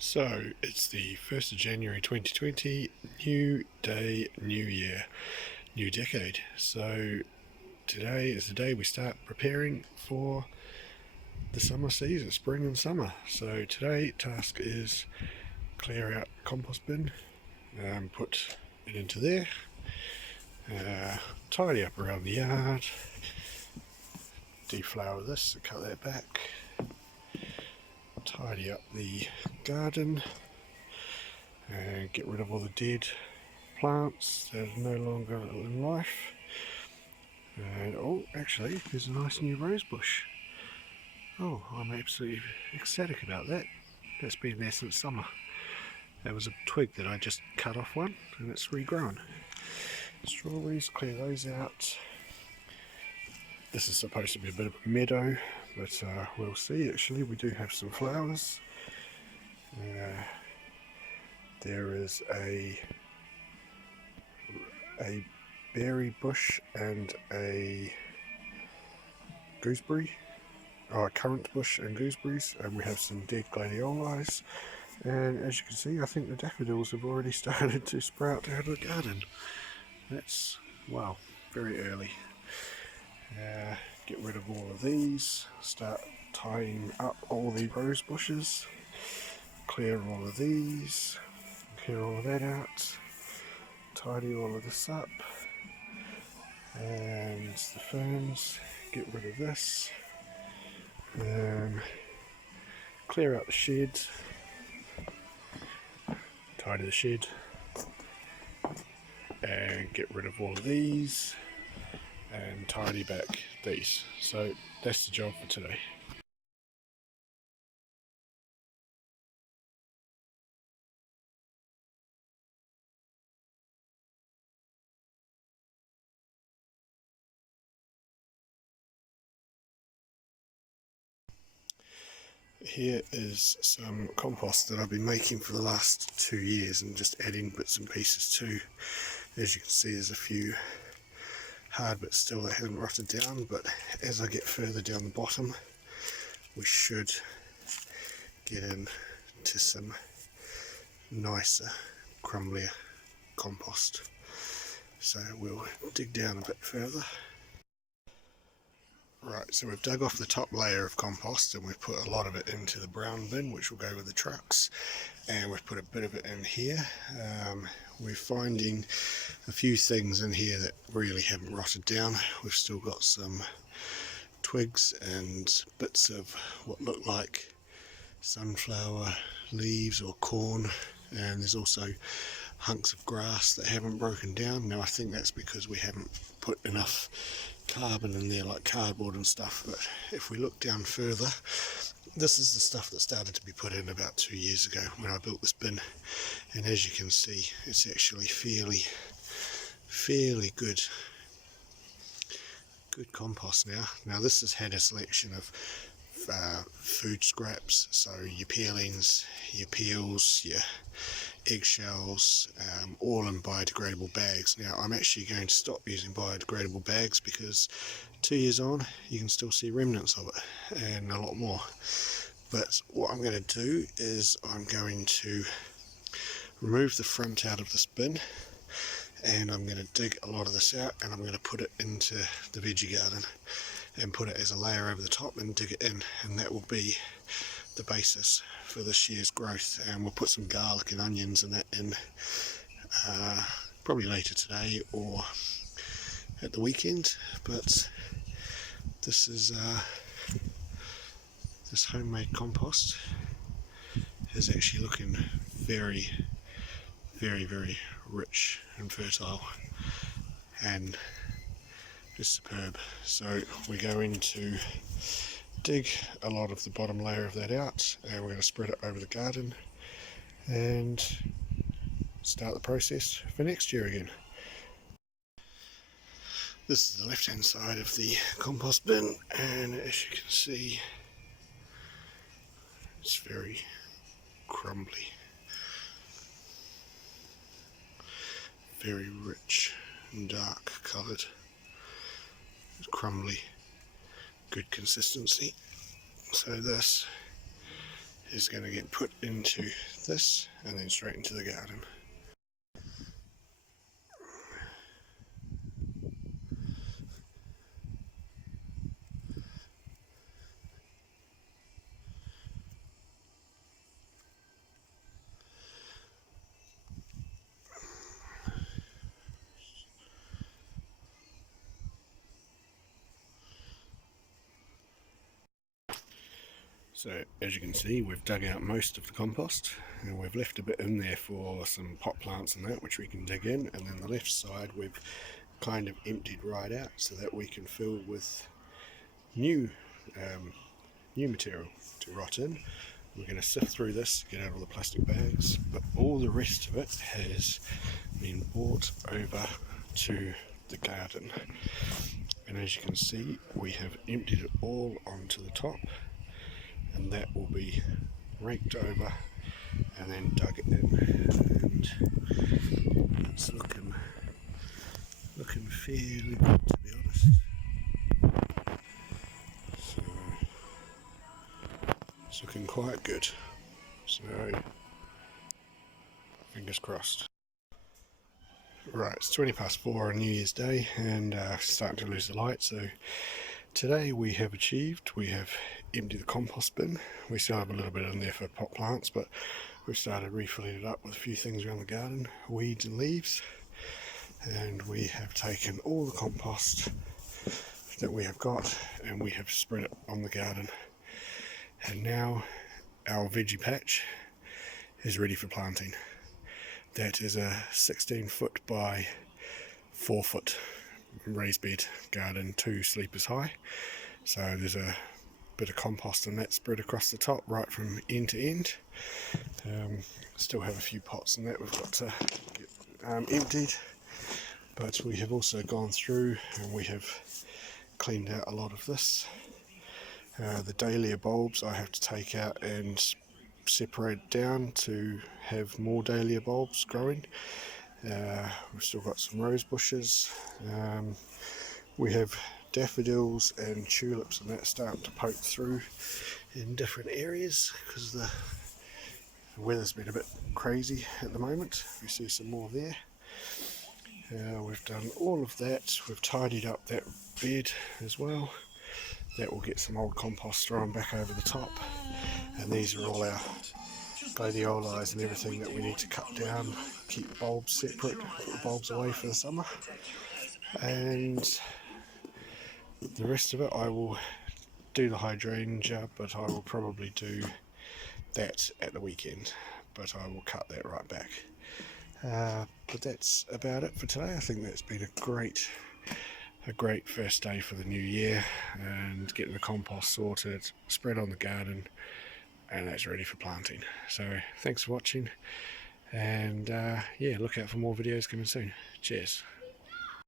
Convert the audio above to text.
So it's the 1st of January 2020, new day, new year, new decade. So today is the day we start preparing for the summer season, spring and summer. So today task is clear out the compost bin, put it into there, tidy up around the yard, deflower this and cut that back, tidy up the garden and get rid of all the dead plants that are no longer in life. And oh, actually, there's a nice new rose bush. Oh, I'm absolutely ecstatic about that. That's been there since summer. That was a twig that I just cut off one, and it's regrown. Strawberries, clear those out. This is supposed to be a bit of a meadow, but we'll see. Actually, we do have some flowers. There is a berry bush and a gooseberry, a currant bush and gooseberries, and we have some dead gladioli. And as you can see, I think the daffodils have already started to sprout out of the garden. That's, wow, very early. Get rid of all of these, start tying up all the rose bushes, clear all of these, clear all of that out, tidy all of this up, and the ferns, get rid of this, clear out the shed, tidy the shed, and get rid of all of these and tidy back these. So that's the job for today. Here is some compost that I've been making for the last 2 years and just adding bits and pieces to. As you can see, there's a few hard bits still that haven't rotted down, but as I get further down the bottom we should get into some nicer, crumblier compost. So we'll dig down a bit further. Right, so we've dug off the top layer of compost and we've put a lot of it into the brown bin, which will go with the trucks, and we've put a bit of it in here. We're finding a few things in here that really haven't rotted down. We've still got some twigs and bits of what look like sunflower leaves or corn, and there's also hunks of grass that haven't broken down. Now I think that's because we haven't put enough carbon in there like cardboard and stuff, but if we look down further, this is the stuff that started to be put in about 2 years ago when I built this bin, and as you can see it's actually fairly good compost now. Now this has had a selection of food scraps, so your peelings, your peels, your eggshells, all in biodegradable bags. Now I'm actually going to stop using biodegradable bags because 2 years on you can still see remnants of it and a lot more. But what I'm going to do is I'm going to remove the front out of this bin, and I'm going to dig a lot of this out and I'm going to put it into the veggie garden and put it as a layer over the top and dig it in, and that will be the basis for this year's growth. And we'll put some garlic and onions and that in probably later today or at the weekend. But this is this homemade compost is actually looking very rich and fertile and just superb. So we're going to dig a lot of the bottom layer of that out and we're going to spread it over the garden and start the process for next year again. This is the left hand side of the compost bin, and as you can see it's very crumbly, very rich and dark coloured, crumbly, good consistency. So this is going to get put into this and then straight into the garden. So as you can see, we've dug out most of the compost and we've left a bit in there for some pot plants and that, which we can dig in, and then the left side we've kind of emptied right out so that we can fill with new material to rot in. We're going to sift through this, get out all the plastic bags, but all the rest of it has been brought over to the garden, and as you can see we have emptied it all onto the top, and that will be raked over and then dug in, and it's looking fairly good, to be honest. So it's looking quite good, so fingers crossed. Right, it's 4:20 on New Year's Day and starting to lose the light, so today we have emptied the compost bin. We still have a little bit in there for pot plants, but we've started refilling it up with a few things around the garden, weeds and leaves, and we have taken all the compost that we have got and we have spread it on the garden, and now our veggie patch is ready for planting. That is a 16-foot by 4-foot raised bed garden, 2 sleepers high, so there's a bit of compost in that spread across the top right from end to end. Still have a few pots in that we've got to get emptied, but we have also gone through and we have cleaned out a lot of this. The dahlia bulbs I have to take out and separate down to have more dahlia bulbs growing. We've still got some rose bushes. We have daffodils and tulips and that starting to poke through in different areas because the weather's been a bit crazy at the moment. We see some more there. We've done all of that. We've tidied up that bed as well. That will get some old compost thrown back over the top, and these are all our gladiolis and everything that we need to cut down, keep bulbs separate, put the bulbs away for the summer, and the rest of it I will do the hydrangea, but I will probably do that at the weekend, but I will cut that right back. But that's about it for today. I think that's been a great first day for the new year, and getting the compost sorted, spread on the garden, and that's ready for planting. So thanks for watching, and yeah, look out for more videos coming soon. Cheers.